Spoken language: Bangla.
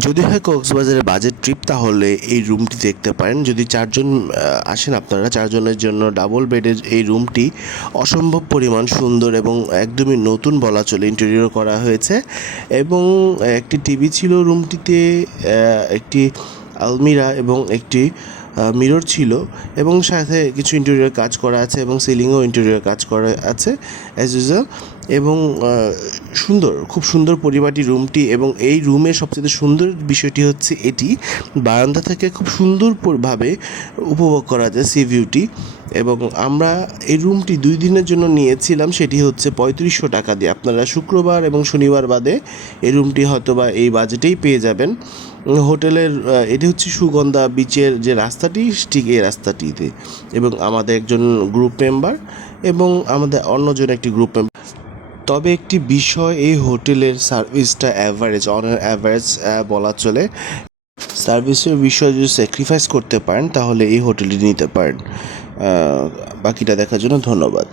যদি হয় কক্সবাজারের বাজেট ট্রিপ তাহলে এই রুমটি দেখতে পারেন। যদি চারজন আসেন আপনারা, চারজনের জন্য ডাবল বেডের এই রুমটি অসম্ভব পরিমাণ সুন্দর এবং একদমই নতুন বলা চলে ইন্টেরিয়র করা হয়েছে। এবং একটি টিভি ছিল রুমটিতে, একটি আলমিরা এবং একটি মিরর ছিল এবং সাথে কিছু ইন্টেরিয়র কাজ করা আছে এবং সিলিংও ইন্টেরিয়র কাজ করা আছে অ্যাজ ইউজুয়াল। এবং সুন্দর, খুব সুন্দর পরিপাটি রুমটি। এবং এই রুমের সবচেয়ে সুন্দর বিষয়টি হচ্ছে এটি বারান্দা থেকে খুব সুন্দরভাবে উপভোগ করা যায় সি ভিউটি। এবং আমরা এই রুমটি 2 দিনের জন্য নিয়েছিলাম, সেটি হচ্ছে 3500 টাকা দিয়ে। আপনারা শুক্রবার এবং শনিবার বাদে এই রুমটি হয়তো বা এই বাজেটেই পেয়ে যাবেন। হোটেলের এটি হচ্ছে সুগন্ধা বিচের যে রাস্তাটি, ঠিক এই রাস্তাটিতে। এবং আমাদের একজন গ্রুপ মেম্বার এবং আমাদের অন্যজন একটি গ্রুপ মেম্বার। তবে একটি বিষয়, এই হোটেলের সার্ভিসটা অ্যাভারেজ, অন অ্যাভারেজ বলা চলে। সার্ভিসের বিষয়ে যদি স্যাক্রিফাইস করতে পারেন তাহলে এই হোটেলটি নিতে পারেন। বাকিটা দেখার জন্য ধন্যবাদ।